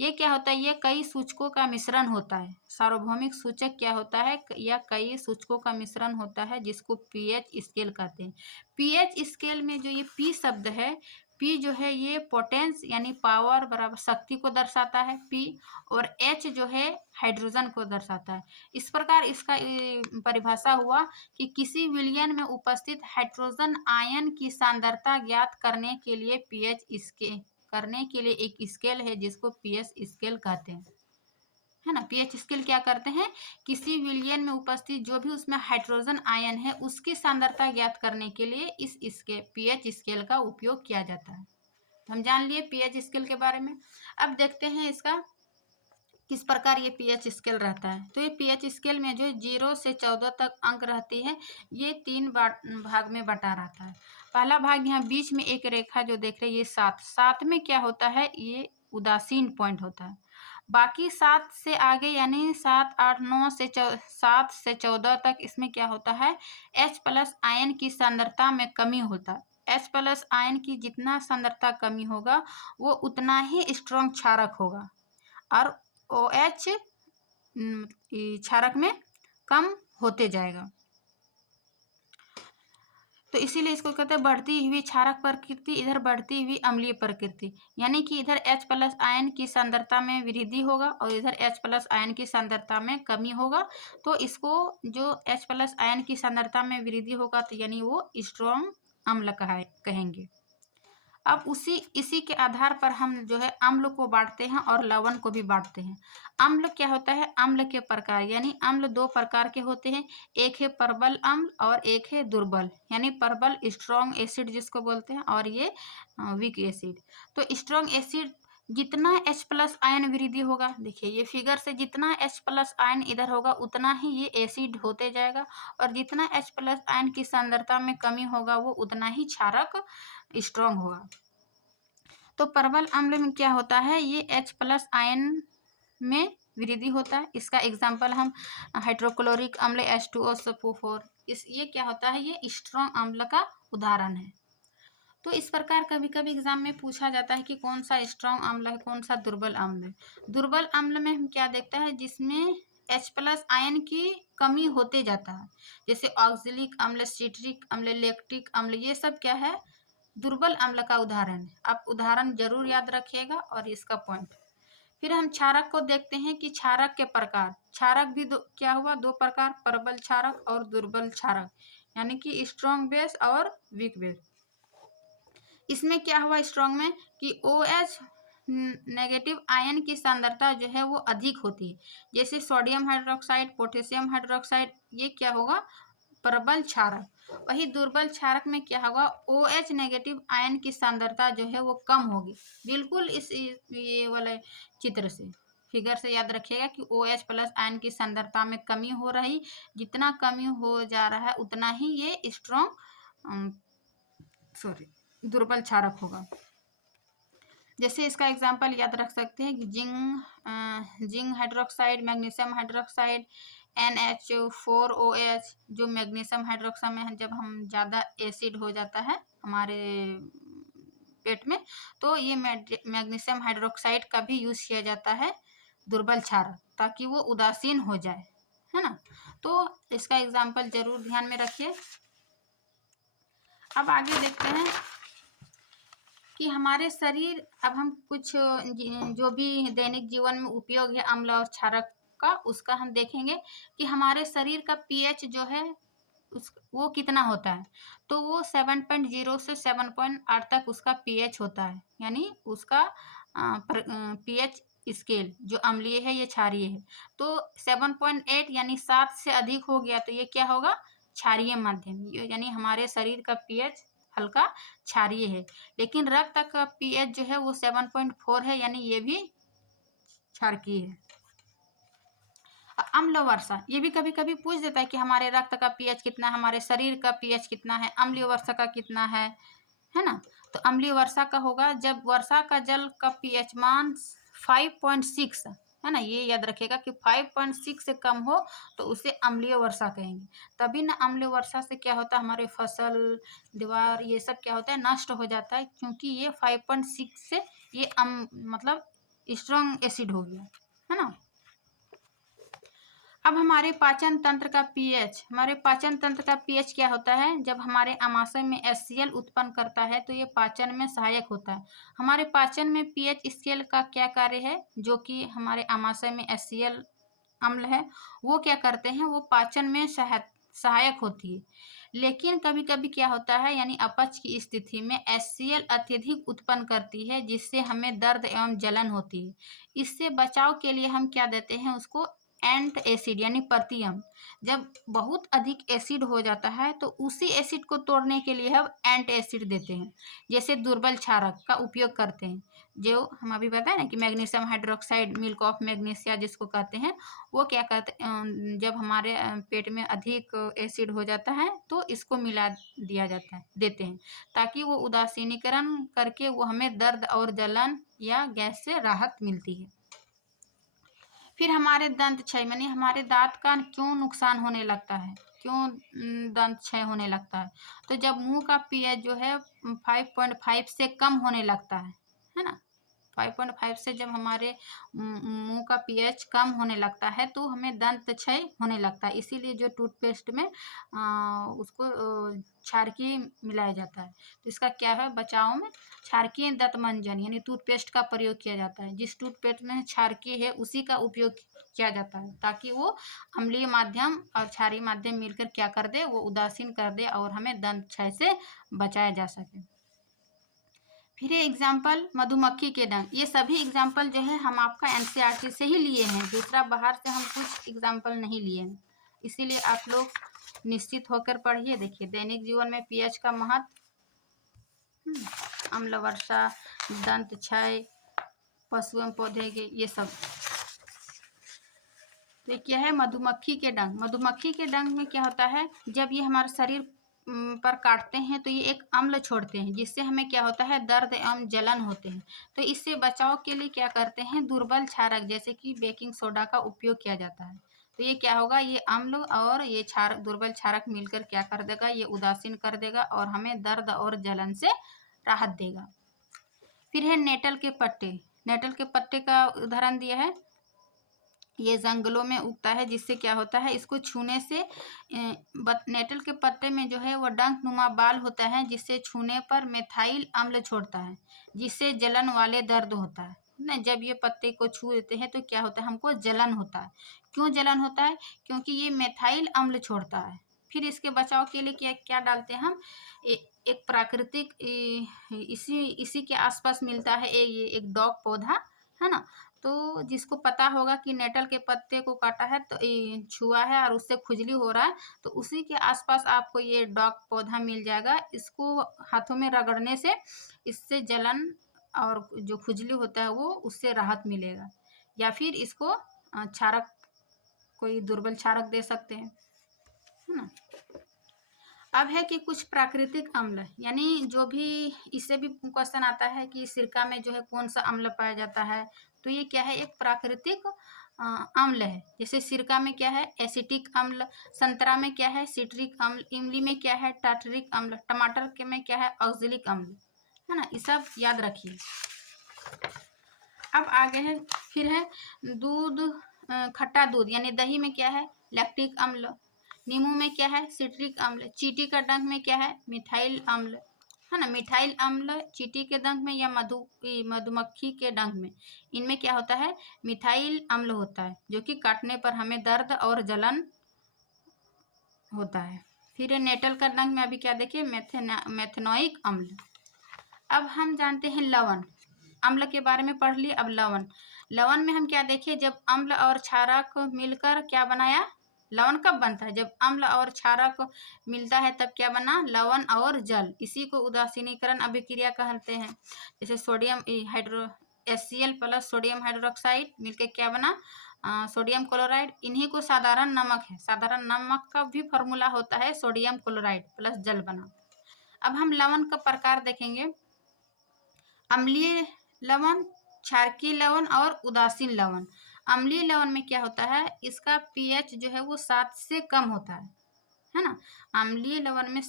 ये क्या होता है, ये कई सूचकों का मिश्रण होता है। सार्वभौमिक सूचक क्या होता है, या कई सूचकों का मिश्रण होता है जिसको पीएच स्केल कहते हैं। पीएच स्केल में जो ये पी शब्द है, पी जो है ये पोटेंस यानी पावर बराबर शक्ति को दर्शाता है पी, और एच जो है हाइड्रोजन को दर्शाता है। इस प्रकार इसका परिभाषा हुआ कि किसी विलयन में उपस्थित हाइड्रोजन आयन की सांद्रता ज्ञात करने के लिए पीएच स्केल करने के लिए एक स्केल है जिसको पीएच स्केल कहते हैं, है ना। पीएच स्केल क्या करते हैं, किसी विलयन में उपस्थित जो भी उसमें हाइड्रोजन आयन है उसकी सांद्रता ज्ञात करने के लिए इस स्केल पीएच स्केल का उपयोग किया जाता है। तो हम जान लिए पीएच स्केल के बारे में। अब देखते हैं इसका किस प्रकार ये पीएच स्केल रहता है। तो ये पीएच स्केल में जो 0 से 14 तक अंक रहती है, ये 3 भाग में बटा रहता है। पहला भाग यहाँ बीच में एक रेखा जो देख रहे हैं ये 7 में क्या होता है, ये उदासीन पॉइंट होता है। बाकी 7 से आगे यानी 7, 8, 9 से 7 से 14 तक इसमें क्या होता है, H+ आयन की सांद्रता में कमी होता है। H+ आयन की जितना सांद्रता कमी होगा वो उतना ही स्ट्रॉन्ग क्षारक होगा, और OH क्षारक में कम होते जाएगा। तो इसीलिए इसको कहते हैं बढ़ती हुई क्षारक प्रकृति, इधर बढ़ती हुई अम्लीय प्रकृति। यानी कि इधर H+ आयन की सांद्रता में वृद्धि होगा और इधर H+ आयन की सांद्रता में कमी होगा। तो इसको जो H+ आयन की सांद्रता में वृद्धि होगा तो यानी वो स्ट्रॉन्ग अम्ल कहेंगे। अब इसी के आधार पर हम जो है अम्ल को बांटते हैं और लवण को भी बांटते हैं। अम्ल क्या होता है, अम्ल के प्रकार, यानी अम्ल 2 प्रकार के होते हैं। एक है प्रबल अम्ल और एक है दुर्बल, यानी प्रबल स्ट्रॉन्ग एसिड जिसको बोलते हैं, और ये वीक एसिड। तो स्ट्रॉन्ग एसिड जितना H+ आयन वृद्धि होगा, देखिए ये फिगर से, जितना H+ आयन इधर होगा उतना ही ये एसिड होते जाएगा, और जितना H+ आयन की सांद्रता में कमी होगा वो उतना ही क्षारक स्ट्रॉन्ग होगा। तो प्रबल अम्ल में क्या होता है, ये H+ आयन में वृद्धि होता है। इसका एग्जाम्पल हम हाइड्रोक्लोरिक अम्ल H2O4, ये क्या होता है, ये स्ट्रॉन्ग अम्ल का उदाहरण है। तो इस प्रकार कभी कभी एग्जाम में पूछा जाता है कि कौन सा स्ट्रॉन्ग अम्ल है, कौन सा दुर्बल अम्ल है। दुर्बल अम्ल में हम क्या देखते हैं, जिसमें H+ आयन की कमी होते जाता है, जैसे ऑक्जेलिक अम्ल, सिट्रिक अम्ल, लैक्टिक अम्ल, ये सब क्या है, दुर्बल अम्ल का उदाहरण है। आप उदाहरण जरूर याद रखिएगा और इसका पॉइंट। फिर हम क्षारक को देखते हैं कि क्षारक के प्रकार, क्षारक भी क्या हुआ, 2 प्रकार, प्रबल क्षारक और दुर्बल क्षारक, यानी कि स्ट्रॉन्ग बेस और वीक बेस। इसमें क्या हुआ स्ट्रॉन्ग में कि OH नेगेटिव आयन की सांद्रता जो है वो अधिक होती है, जैसे सोडियम हाइड्रोक्साइड, पोटेशियम हाइड्रोक्साइड, ये क्या होगा, प्रबल क्षारक। वही दुर्बल क्षारक में क्या होगा, OH नेगेटिव आयन की सांद्रता जो है वो कम होगी। बिल्कुल इस ये वाले चित्र से, फिगर से याद रखिएगा कि OH प्लस आयन की सांद्रता में कमी हो रही, जितना कमी हो जा रहा है उतना ही ये स्ट्रॉन्ग दुर्बल क्षारक होगा। जैसे इसका एग्जाम्पल याद रख सकते हैं कि zinc hydroxide, magnesium hydroxide, NH4OH, जो मैग्नीशियम हाइड्रोक्साइड में जब हम ज़्यादा एसिड हो जाता है हमारे पेट में, तो ये मैग्नीशियम हाइड्रोक्साइड का भी यूज़ किया जाता है दुर्बल क्षारक, ताकि वो उदासीन हो जाए, है ना। तो इसका एग्जाम्पल जरूर ध्यान में रखिए। अब आगे देखते हैं कि हमारे शरीर, अब हम कुछ जो भी दैनिक जीवन में उपयोग है अम्ल और क्षारक का, उसका हम देखेंगे कि हमारे शरीर का पीएच जो है वो कितना होता है। तो वो 7.0 से 7.8 तक उसका पीएच होता है, यानी उसका पीएच स्केल जो अम्लीय है, ये क्षारीय है। तो 7.8 यानी 7 से अधिक हो गया तो ये क्या होगा, क्षारीय माध्यम, यानी हमारे शरीर का पीएच हल्का क्षारीय है। लेकिन रक्त का पीएच जो है वो 7.4 है, यानी ये भी क्षारकीय है। अम्ल वर्षा, ये भी कभी कभी पूछ देता है कि हमारे रक्त का पीएच कितना है, हमारे शरीर का पीएच कितना है, अम्लीय वर्षा का कितना है ना। तो अम्लीय वर्षा का होगा जब वर्षा का जल का पीएच मान 5.6 है ना, ये याद रखिएगा कि 5.6 से कम हो तो उसे अम्लीय वर्षा कहेंगे। तभी ना अम्लीय वर्षा से क्या होता है, हमारे फसल, दीवार, ये सब क्या होता है, नष्ट हो जाता है, क्योंकि ये 5.6 से ये मतलब स्ट्रॉन्ग एसिड हो गया, है ना। अब हमारे पाचन तंत्र का पीएच, हमारे पाचन तंत्र का पीएच क्या होता है, जब हमारे आमाशय में HCl उत्पन्न करता है तो ये पाचन में सहायक होता है। हमारे पाचन में पीएच स्केल का क्या कार्य है, जो कि हमारे आमाशय में HCl अम्ल है वो क्या करते हैं, वो पाचन में सहायक होती है। लेकिन कभी कभी क्या होता है, यानी अपच की स्थिति में HCl अत्यधिक उत्पन्न करती है, जिससे हमें दर्द एवं जलन होती है। इससे बचाव के लिए हम क्या देते हैं उसको, एंट एसिड यानी प्रतिअम्ल। जब बहुत अधिक एसिड हो जाता है तो उसी एसिड को तोड़ने के लिए हम एंट एसिड देते हैं, जैसे दुर्बल क्षारक का उपयोग करते हैं। जो हम अभी बताए ना कि magnesium hydroxide, milk of magnesia जिसको कहते हैं, वो क्या कहते हैं, जब हमारे पेट में अधिक एसिड हो जाता है तो इसको मिला दिया जाता है, देते हैं, ताकि वो उदासीनीकरण करके वो हमें दर्द और जलन या गैस से राहत मिलती है। फिर हमारे दंत क्षय, यानी हमारे दांत का क्यों नुकसान होने लगता है, क्यों दंत क्षय होने लगता है। तो जब मुंह का पीएच जो है 5.5 से कम होने लगता है ना, 5.5 से जब हमारे मुंह का पीएच कम होने लगता है तो हमें दंत क्षय होने लगता है। इसीलिए जो टूथपेस्ट में उसको क्षारकीय मिलाया जाता है। तो इसका क्या है, बचाव में क्षारकीय दंतमंजन यानी टूथपेस्ट का प्रयोग किया जाता है। जिस टूथपेस्ट में क्षारकीय है उसी का उपयोग किया जाता है, ताकि वो अम्लीय माध्यम और क्षारीय माध्यम मिलकर क्या कर दे, वो उदासीन कर दे और हमें दंत क्षय से बचाया जा सके। फिर ये एग्जाम्पल मधुमक्खी के डंक, ये सभी एग्जाम्पल जो है हम आपका NCERT से ही लिए हैं, दूसरा बाहर से हम कुछ एग्जाम्पल नहीं लिए हैं। इसीलिए आप लोग निश्चित होकर पढ़िए। देखिए दैनिक जीवन में पीएच का महत्व, अम्ल वर्षा, दंत क्षय, पशु एवं पौधे के, ये सब। तो क्या है, मधुमक्खी के डंक। मधुमक्खी के डंक में क्या होता है, जब ये हमारे शरीर पर काटते हैं तो ये एक अम्ल छोड़ते हैं, जिससे हमें क्या होता है, दर्द एवं जलन होते हैं। तो इससे बचाव के लिए क्या करते हैं, दुर्बल क्षारक जैसे कि बेकिंग सोडा का उपयोग किया जाता है। तो ये क्या होगा, ये अम्ल और ये क्षारक, दुर्बल क्षारक मिलकर क्या कर देगा, ये उदासीन कर देगा और हमें दर्द और जलन से राहत देगा। फिर है नेटल के पत्ते। नेटल के पत्ते का उदाहरण दिया है, ये जंगलों में उगता है, जिससे क्या होता है, इसको छूने से नेटल के पत्ते में जो है वो डंक नुमा बाल होता है, जिससे छूने पर मेथाइल अम्ल छोड़ता है, जिससे जलन वाले दर्द होता है ना। जब ये पत्ते को छू देते हैं तो क्या होता है, हमको जलन होता है। क्यों जलन होता है, क्योंकि ये मेथाइल अम्ल छोड़ता है। फिर इसके बचाव के लिए क्या क्या डालते हैं हम, एक प्राकृतिक इसी के आसपास मिलता है ये एक डॉग पौधा, है ना। तो जिसको पता होगा कि नेटल के पत्ते को काटा है तो छुआ है और उससे खुजली हो रहा है, तो उसी के आसपास आपको ये डॉग पौधा मिल जाएगा। इसको हाथों में रगड़ने से इससे जलन और जो खुजली होता है वो उससे राहत मिलेगा। या फिर इसको क्षारक, कोई दुर्बल क्षारक दे सकते हैं, है ना। अब है कि कुछ प्राकृतिक अम्ल, यानी जो भी, इससे भी क्वेश्चन आता है कि सिरका में जो है कौन सा अम्ल पाया जाता है, तो ये क्या है, एक प्राकृतिक अम्ल है। जैसे सिरका में क्या है, एसिटिक अम्ल, संतरा में क्या है, सिट्रिक अम्ल, इमली में क्या है, टार्टरिक अम्ल, टमाटर के में क्या है, ऑक्जेलिक अम्ल, है ना। ये सब याद रखिए। अब आगे है, फिर है दूध, खट्टा दूध यानी दही में क्या है, लैक्टिक अम्ल, नींबू में क्या है, सिट्रिक अम्ल, चींटी का डंक में क्या है, मिथाइल अम्ल, है ना। मिथाइल अम्ल चींटी के डंक में या मधुमक्खी के डंक में, इनमें क्या होता है, मिथाइल अम्ल होता है, जो कि काटने पर हमें दर्द और जलन होता है। फिर नेटल का डंक में अभी क्या देखिए, मेथेनोइक अम्ल। अब हम जानते हैं लवण, अम्ल के बारे में पढ़ लिए। अब लवण, लवण में हम क्या देखें, जब अम्ल और क्षारक मिलकर क्या बनाया, लवण कब बनता है, जब अम्ल और क्षारक मिलता है तब क्या बना, लवण और जल। इसी को उदासीनीकरण अभिक्रिया कहते हैं। जैसे sodium hydro HCl plus sodium hydroxide मिलकर क्या बना, सोडियम क्लोराइड। इन्हीं को साधारण नमक है, साधारण नमक का भी फॉर्मूला होता है सोडियम क्लोराइड प्लस जल बना। अब हम लवण का प्रकार देखेंगे, अम्लीय लवण, क्षारकीय लवण और उदासीन लवण। अम्लीय लवण में क्या होता है, इसका pH जो है वो 7 से कम होता है ना। अम्लीय लवण में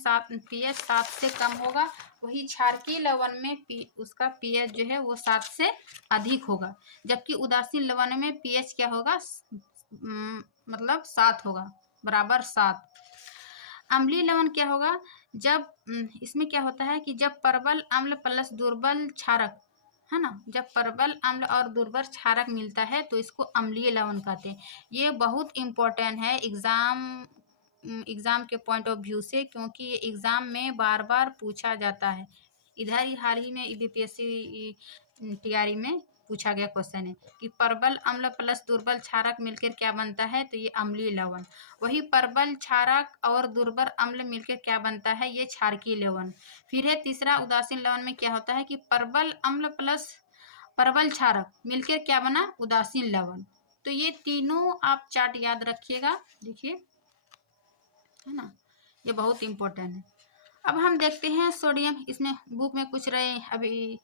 pH 7 से कम होगा। वही क्षारकीय लवण में उसका pH जो है वो 7 से अधिक होगा। जबकि उदासीन लवण में pH क्या होगा, मतलब 7 होगा, बराबर 7। अम्लीय लवण क्या होगा, जब इसमें क्या होता है कि जब प्रबल अम्ल प्लस दुर्बल क्षारक, है ना, जब प्रबल अम्ल और दुर्बल क्षारक मिलता है तो इसको अम्लीय लवण कहते हैं। ये बहुत इम्पोर्टेंट है एग्जाम के पॉइंट ऑफ व्यू से, क्योंकि ये एग्जाम में बार बार पूछा जाता है। इधर ही हाल ही में BPSC TRE में पूछा गया क्वेश्चन है कि प्रबल अम्ल प्लस दुर्बल क्षारक मिलकर क्या बनता है, तो ये अम्लीय लवण। वही प्रबल क्षारक और दुर्बल अम्ल मिलकर क्या बनता है, ये क्षारकीय लवण। फिर है तीसरा, उदासीन लवण में क्या होता है कि प्रबल अम्ल प्लस प्रबल क्षारक मिलकर क्या बना, उदासीन लवण। तो ये तीनों आप चार्ट याद रखिएगा, देखिए, है ना, ये बहुत इंपॉर्टेंट है। अब हम देखते हैं सोडियम, इसमें बुक में कुछ रहे अभी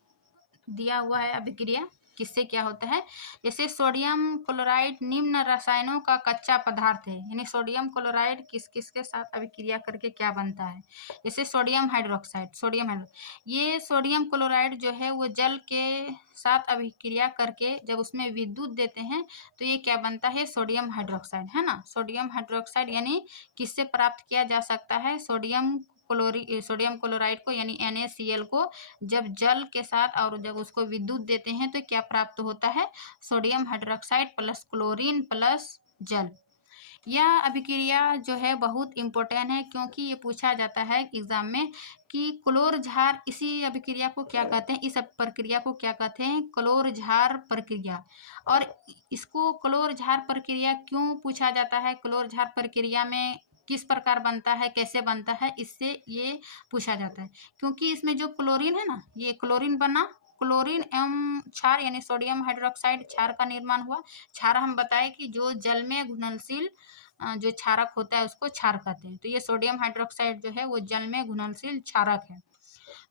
दिया हुआ है अभिक्रिया, किससे क्या होता है। जैसे सोडियम क्लोराइड निम्न रसायनों का कच्चा पदार्थ है, यानी सोडियम क्लोराइड किस किस के साथ अभिक्रिया करके क्या बनता है। जैसे सोडियम हाइड्रोक्साइड, ये सोडियम क्लोराइड जो है वो जल के साथ अभिक्रिया करके जब उसमें विद्युत देते हैं तो ये क्या बनता है, सोडियम हाइड्रोक्साइड, है ना। सोडियम हाइड्रोक्साइड यानी किससे प्राप्त किया जा सकता है, सोडियम क्लोराइड को, यानी NaCl को जब जल के साथ और जब उसको विद्युत देते हैं तो क्या प्राप्त होता है, sodium hydroxide plus chlorine plus जल। यह अभिक्रिया जो है बहुत इम्पोर्टेंट है, क्योंकि ये पूछा जाता है एग्जाम में कि क्लोर झार, इसी अभिक्रिया को क्या कहते हैं, इस प्रक्रिया को क्या कहते हैं, क्लोर झार प्रक्रिया। और इसको क्लोर झार प्रक्रिया क्यों पूछा जाता है, क्लोर झार प्रक्रिया में किस प्रकार बनता है, कैसे बनता है, इससे ये पूछा जाता है। क्योंकि इसमें जो क्लोरीन है ना, ये क्लोरीन बना, क्लोरीन एवं क्षार यानी सोडियम हाइड्रोक्साइड क्षार का निर्माण हुआ। क्षार हम बताए कि जो जल में घुलनशील जो क्षारक होता है उसको क्षार कहते हैं। तो ये सोडियम हाइड्रोक्साइड जो है वो जल में घुलनशील क्षारक है।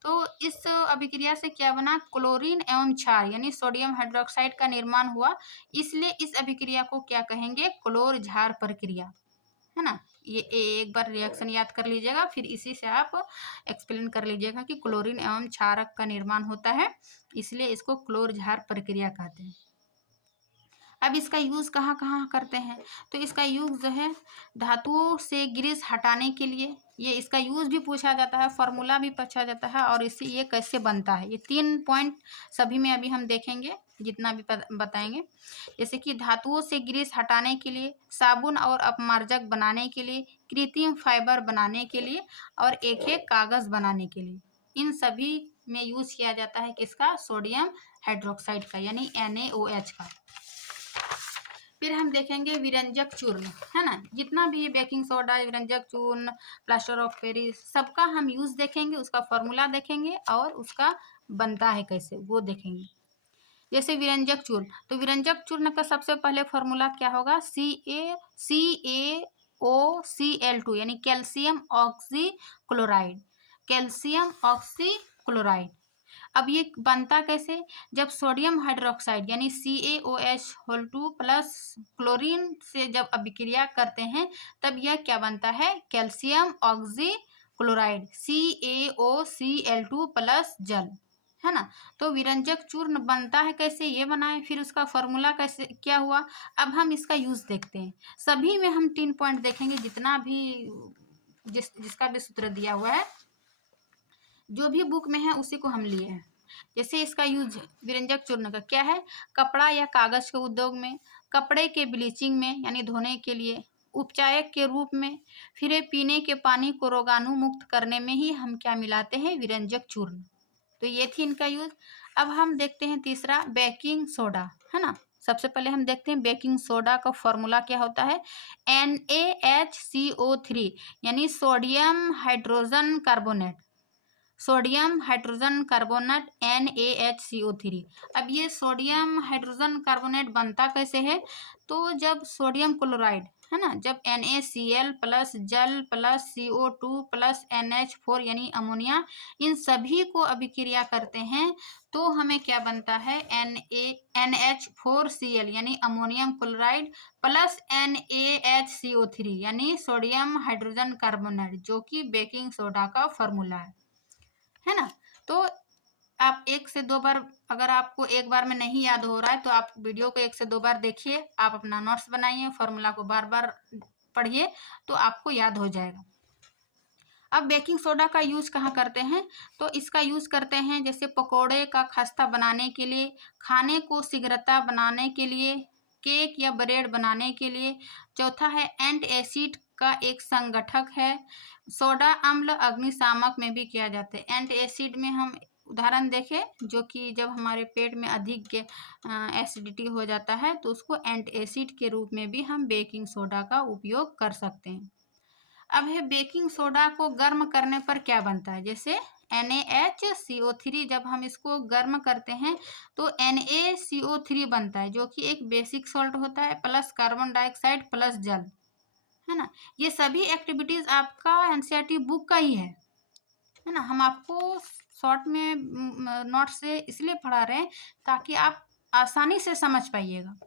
तो इस अभिक्रिया से क्या बना, क्लोरीन एवं क्षार यानी सोडियम हाइड्रोक्साइड का निर्माण हुआ। इसलिए इस अभिक्रिया को क्या कहेंगे, क्लोर झार प्रक्रिया, है ना। ये एक बार रिएक्शन याद कर लीजिएगा, फिर इसी से आप एक्सप्लेन कर लीजिएगा कि क्लोरीन एवं क्षारक का निर्माण होता है, इसलिए इसको क्लोर झार प्रक्रिया कहते हैं। अब इसका यूज़ कहाँ कहाँ करते हैं, तो इसका यूज़ जो है धातुओं से ग्रीस हटाने के लिए, ये इसका यूज़ भी पूछा जाता है, फॉर्मूला भी पूछा जाता है, और इससे ये कैसे बनता है, ये 3 पॉइंट सभी में अभी हम देखेंगे, जितना भी बताएंगे। जैसे कि धातुओं से ग्रीस हटाने के लिए, साबुन और अपमार्जक बनाने के लिए, कृत्रिम फाइबर बनाने के लिए, और एक कागज़ बनाने के लिए, इन सभी में यूज किया जाता है किसका, सोडियम हाइड्रोक्साइड का यानी NaOH का। फिर हम देखेंगे विरंजक चूर्ण, है ना, जितना भी ये बेकिंग सोडा, विरंजक चूर्ण, प्लास्टर ऑफ पेरिस, सबका हम यूज देखेंगे, उसका फॉर्मूला देखेंगे और उसका बनता है कैसे वो देखेंगे। जैसे विरंजक चूर्ण, तो विरंजक चूर्ण का सबसे पहले फॉर्मूला क्या होगा, CaOCl2 यानी कैल्शियम ऑक्सीक्लोराइड, कैल्शियम ऑक्सीक्लोराइड। अब ये बनता कैसे, जब सोडियम हाइड्रोक्साइड यानी CaOH2 प्लस क्लोरीन से जब अभिक्रिया करते हैं तब यह क्या बनता है, कैल्शियम ऑक्सीक्लोराइड CaOCl2 प्लस जल, है ना। तो विरंजक चूर्ण बनता है कैसे, ये बनाए, फिर उसका फॉर्मूला कैसे क्या हुआ। अब हम इसका यूज देखते हैं, सभी में हम 3 पॉइंट देखेंगे, जितना भी जिसका भी सूत्र दिया हुआ है, जो भी बुक में है उसी को हम लिए हैं। जैसे इसका यूज विरंजक चूर्ण का क्या है, कपड़ा या कागज के उद्योग में, कपड़े के ब्लीचिंग में यानी धोने के लिए, उपचायक के रूप में, फिर पीने के पानी को रोगाणु मुक्त करने में ही हम क्या मिलाते हैं, विरंजक चूर्ण। तो ये थी इनका यूज। अब हम देखते हैं तीसरा, बेकिंग सोडा, है ना। सबसे पहले हम देखते हैं बेकिंग सोडा का फॉर्मूला क्या होता है, NaHCO3 यानी sodium hydrogen carbonate, sodium hydrogen carbonate NaHCO3। अब ये सोडियम हाइड्रोजन कार्बोनेट बनता कैसे है, तो जब सोडियम क्लोराइड, है ना, जब NaCl प्लस जल प्लस CO2 प्लस NH4 यानी अमोनिया, इन सभी को अभिक्रिया करते हैं तो हमें क्या बनता है, NH4Cl यानी अमोनियम क्लोराइड प्लस NaHCO3 यानी सोडियम हाइड्रोजन कार्बोनेट, जो कि बेकिंग सोडा का फॉर्मूला है ना। तो आप 1 से 2 बार, अगर आपको एक बार में नहीं याद हो रहा है तो आप वीडियो को 1 से 2 बार देखिए, आप अपना नोट्स बनाइए, फॉर्मूला को बार बार पढ़िए तो आपको याद हो जाएगा। अब बेकिंग सोडा का यूज कहाँ करते हैं, तो इसका यूज करते हैं जैसे पकोड़े का खस्ता बनाने के लिए, खाने को शीघ्रता बनाने के लिए, केक या ब्रेड बनाने के लिए। चौथा है एंटासिड का एक संगठक है। सोडा अम्ल अग्निशामक में भी किया जाता है। एंटासिड में हम उदाहरण देखें, जो कि जब हमारे पेट में अधिक एसिडिटी हो जाता है तो उसको एंटासिड के रूप में भी हम बेकिंग सोडा का उपयोग कर सकते हैं। अब है बेकिंग सोडा को गर्म करने पर क्या बनता है, जैसे NaCO3, जब हम इसको गर्म करते हैं तो NaCO3 बनता है, जो कि एक बेसिक सॉल्ट होता है, प्लस कार्बन डाइऑक्साइड प्लस जल, है ना। ये सभी एक्टिविटीज आपका NCERT बुक का ही है ना। हम आपको शॉर्ट में नोट से इसलिए पढ़ा रहे हैं ताकि आप आसानी से समझ पाइएगा।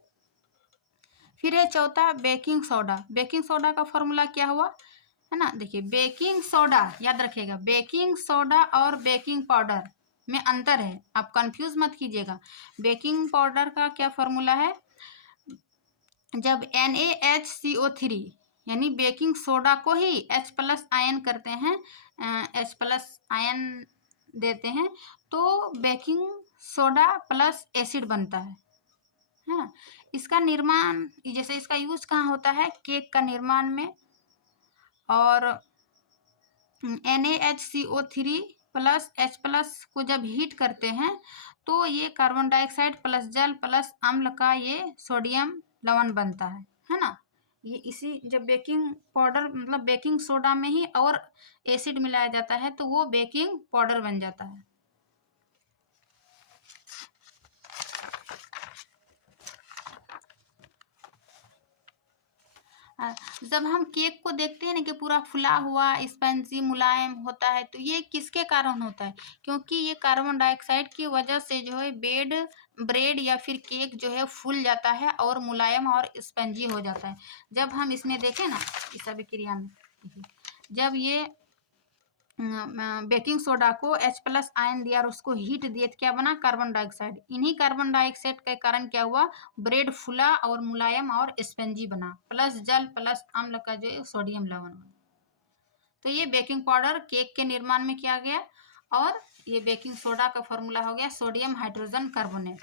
फिर है चौथा बेकिंग सोडा। बेकिंग सोडा का फॉर्मूला क्या हुआ, है ना। देखिए बेकिंग सोडा याद रखिएगा, बेकिंग सोडा और बेकिंग पाउडर में अंतर है, आप कंफ्यूज मत कीजिएगा। बेकिंग पाउडर का क्या फॉर्मूला है, जब NaHCO3 यानी बेकिंग सोडा को ही H प्लस आयन करते हैं, H प्लस आयन देते हैं तो बेकिंग सोडा प्लस एसिड बनता है ना। इसका निर्माण, जैसे इसका यूज कहाँ होता है, केक का निर्माण में, और NaHCO3 प्लस H प्लस को जब हीट करते हैं तो ये कार्बन डाइऑक्साइड प्लस जल प्लस अम्ल का ये सोडियम लवण बनता है ना। ये इसी जब बेकिंग पाउडर मतलब बेकिंग सोडा में ही और एसिड मिलाया जाता है तो वो बेकिंग पाउडर बन जाता है। जब हम केक को देखते हैं ना कि पूरा फुला हुआ स्पंजी मुलायम होता है तो ये किसके कारण होता है, क्योंकि ये कार्बन डाइऑक्साइड की वजह से जो है ब्रेड या फिर केक जो है फूल जाता है और मुलायम और स्पंजी हो जाता है। जब हम इसमें देखें ना इस अभिक्रिया में, जब ये बेकिंग सोडा को H प्लस आयन दिया और उसको हीट दिए तो क्या बना, कार्बन डाइऑक्साइड। इन्हीं कार्बन डाइऑक्साइड के कारण क्या हुआ, ब्रेड फूला और मुलायम और स्पंजी बना, प्लस जल प्लस अम्ल का जो सोडियम लवण बना। तो ये बेकिंग पाउडर केक के निर्माण में किया गया, और ये बेकिंग सोडा का फॉर्मूला हो गया सोडियम हाइड्रोजन कार्बोनेट।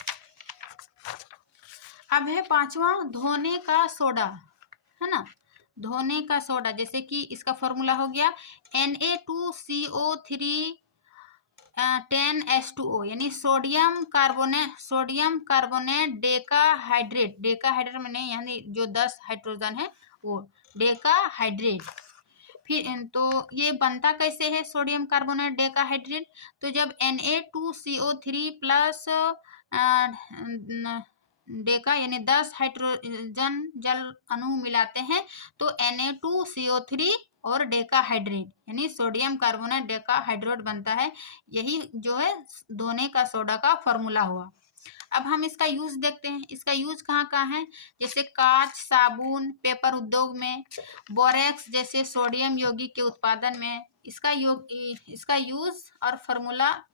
अब है पांचवा धोने का सोडा, है ना। धोने का सोडा, जैसे कि इसका फॉर्मूला हो गया Na2CO3 10H2O यानी सोडियम कार्बोनेट डेकाहाइड्रेट। डेकाहाइड्रेट मैंने यानी जो 10 हाइड्रोजन है वो डेकाहाइड्रेट। फिर तो ये बनता कैसे है सोडियम कार्बोनेट डेकाहाइड्रेट? तो जब Na2CO3 प्लस डेका यानी 10 हाइड्रोजन जल अणु मिलाते हैं तो Na2CO3 और डेकाहाइड्रेट यानी सोडियम कार्बोनेट डेकाहाइड्रेट बनता है। यही जो है धोने का सोडा का फॉर्मूला हुआ। अब हम इसका यूज देखते हैं। इसका यूज कहाँ कहाँ है? जैसे कांच, साबुन, पेपर उद्योग में, बोरेक्स जैसे सोडियम यौगिक के उत्पादन में इसका यूज और फॉर्मूला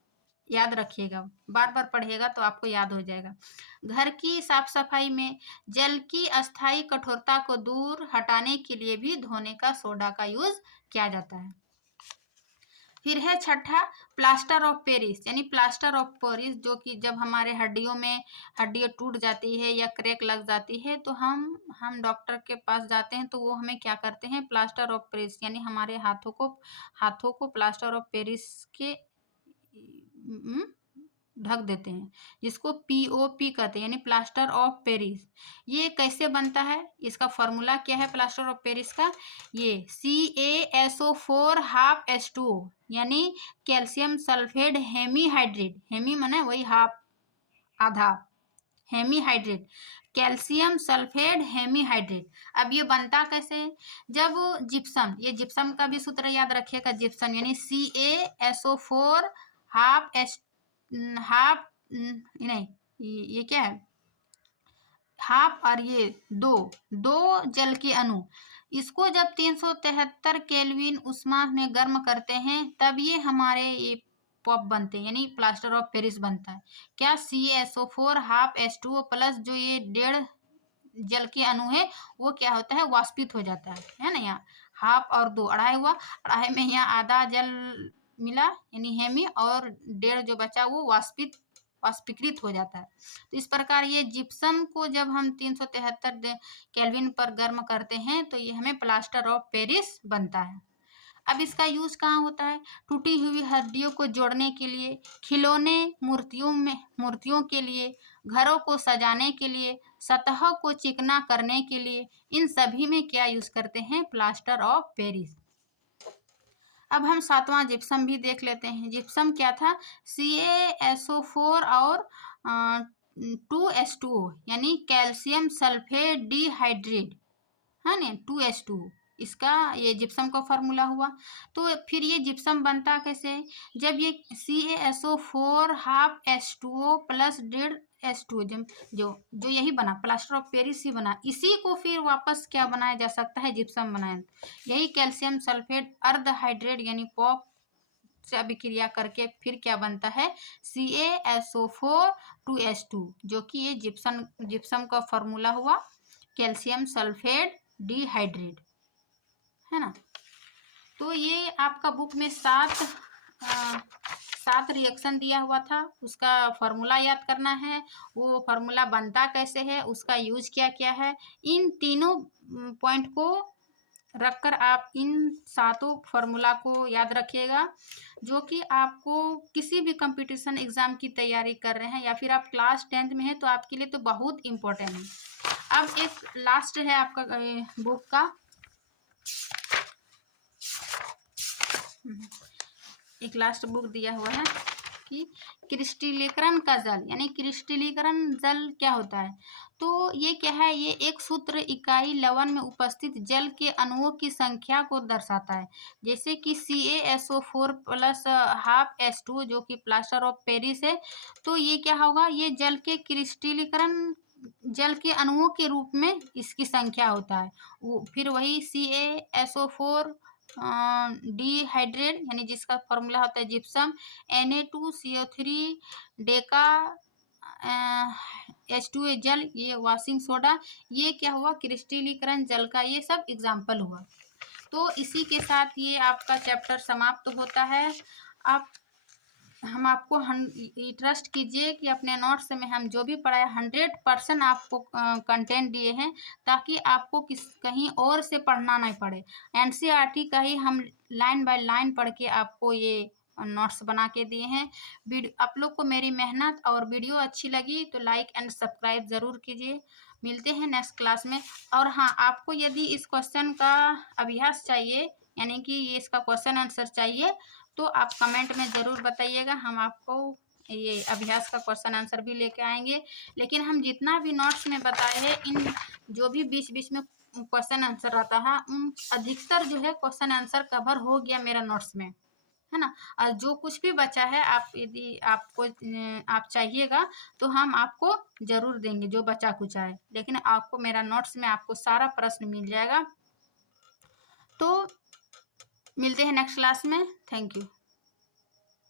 याद रखिएगा। बार बार पढ़िएगा तो आपको याद हो जाएगा। घर की साफ सफाई में जल की अस्थायी कठोरता को दूर हटाने के लिए भी धोने का सोडा का यूज किया जाता है। फिर है छठा प्लास्टर ऑफ पेरिस यानी प्लास्टर ऑफ पेरिस, जो कि जब हमारे हड्डियाँ टूट जाती है या क्रैक लग जाती है तो हम डॉक्टर के पास जाते हैं तो वो हमें क्या करते हैं, प्लास्टर ऑफ पेरिस यानी हमारे हाथों को प्लास्टर ऑफ पेरिस के ढक देते हैं, जिसको POP कहते हैं यानी प्लास्टर ऑफ पेरिस। ये कैसे बनता है? इसका फॉर्मूला क्या है प्लास्टर ऑफ पेरिस का? ये CaSO4 हाफ H2O यानी कैल्शियम सल्फेट हेमीहाइड्रेट। हेमी माने वही हाफ, आधा, हेमीहाइड्रेट, कैल्शियम सल्फेट हेमीहाइड्रेट। अब ये बनता कैसे है? जब जिप्सम, ये जिप्सम का भी सूत्र याद रखिएगा, जिप्सम यानी CaSO4 हाफ नहीं, ये क्या है, हाफ और ये दो जल के अणु, इसको जब 373 केल्विन उष्मा में गर्म करते हैं तब ये हमारे ये पॉप बनते हैं यानी प्लास्टर ऑफ पेरिस बनता है। क्या? CaSO4 हाफ H2O प्लस जो ये 1.5 जल के अणु है वो क्या होता है, वाष्पित हो जाता है ना। यहाँ हाफ और 2 अढ़ाई हुआ, अढ़ाई में यहाँ आधा जल मिला यानी हेमी, और 1.5 जो बचा वो वाष्पीकृत हो जाता है। तो इस प्रकार ये जिप्सम को जब हम 373 केल्विन पर गर्म करते हैं तो ये हमें प्लास्टर ऑफ पेरिस बनता है। अब इसका यूज कहाँ होता है? टूटी हुई हड्डियों को जोड़ने के लिए, खिलौने, मूर्तियों के लिए, घरों को सजाने के लिए, सतह को चिकना करने के लिए, इन सभी में क्या यूज करते हैं? Plaster of Paris. अब हम 7वां जिप्सम भी देख लेते हैं। जिप्सम क्या था? CaSO4 और 2H2O यानी कैल्शियम सल्फेट डिहाइड्रेट, है ना, 2H2O, इसका ये जिप्सम का फॉर्मूला हुआ। तो फिर ये जिप्सम बनता कैसे? जब ये CaSO4 half H2O plus 1.5 H2O जो यही बना, प्लास्टर ऑफ पेरिस ही बना, इसी को फिर वापस क्या बनाया जा सकता है? जिप्सम बनाया। यही कैल्शियम सल्फेट अर्धहाइड्रेट यानी पॉप से अभिक्रिया करके फिर क्या बनता है? CaSO4 2H2, जो कि ये जिप्सम का फॉर्मूला हुआ, कैल्शियम सल्फेट डिहाइड्रेट, है ना। तो ये आपका बुक में 7 रिएक्शन दिया हुआ था, उसका फॉर्मूला याद करना है, वो फॉर्मूला बनता कैसे है, उसका यूज क्या क्या है, इन तीनों पॉइंट को रखकर आप इन 7 फॉर्मूला को याद रखिएगा, जो कि आपको किसी भी कंपटीशन एग्जाम की तैयारी कर रहे हैं या फिर आप क्लास 10th में हैं तो आपके लिए तो बहुत इम्पोर्टेंट है। अब एक लास्ट है आपका बुक का, एक लास्ट बुक दिया हुआ है कि क्रिस्टलीकरण का जल यानी क्रिस्टलीकरण जल क्या होता है? तो ये क्या है? ये एक सूत्र इकाई लवण में उपस्थित जल के अणुओं की संख्या को दर्शाता है। जैसे कि CaSO4 प्लस हाफ H2O जो कि प्लास्टर ऑफ पेरिस है, तो ये क्या होगा? ये जल के क्रिस्टलीकरण जल के अणुओं के रूप में इसकी संख्या होता है। वो फिर वही CaSO4 डिहाइड्रेट यानी जिसका फॉर्मूला होता है जिप्सम, Na2CO3 डेका H2O जल, ये वॉशिंग सोडा, ये क्या हुआ? क्रिस्टलीकरण जल का ये सब एग्जाम्पल हुआ। तो इसी के साथ ये आपका चैप्टर समाप्त होता है। हम आपको ट्रस्ट कीजिए कि अपने नोट्स में हम जो भी पढ़ाए 100% आपको कंटेंट दिए हैं, ताकि आपको कहीं और से पढ़ना नहीं पड़े। NCERT का ही हम लाइन बाय लाइन पढ़ के आपको ये नोट्स बना के दिए हैं। आप लोग को मेरी मेहनत और वीडियो अच्छी लगी तो लाइक एंड सब्सक्राइब ज़रूर कीजिए। मिलते हैं नेक्स्ट क्लास में। और हाँ, आपको यदि इस क्वेश्चन का अभ्यास चाहिए, यानी कि ये इसका क्वेश्चन आंसर चाहिए, तो आप कमेंट में ज़रूर बताइएगा। हम आपको ये अभ्यास का क्वेश्चन आंसर भी लेके आएंगे। लेकिन हम जितना भी नोट्स में बताए हैं, इन जो भी बीच बीच में क्वेश्चन आंसर आता है, उन अधिकतर जो है क्वेश्चन आंसर कवर हो गया मेरा नोट्स में, है ना। और जो कुछ भी बचा है, आप यदि आपको आप चाहिएगा तो हम आपको ज़रूर देंगे जो बचा कुचा है। लेकिन आपको मेरा नोट्स में आपको सारा प्रश्न मिल जाएगा। तो मिलते हैं नेक्स्ट क्लास में। Thank you.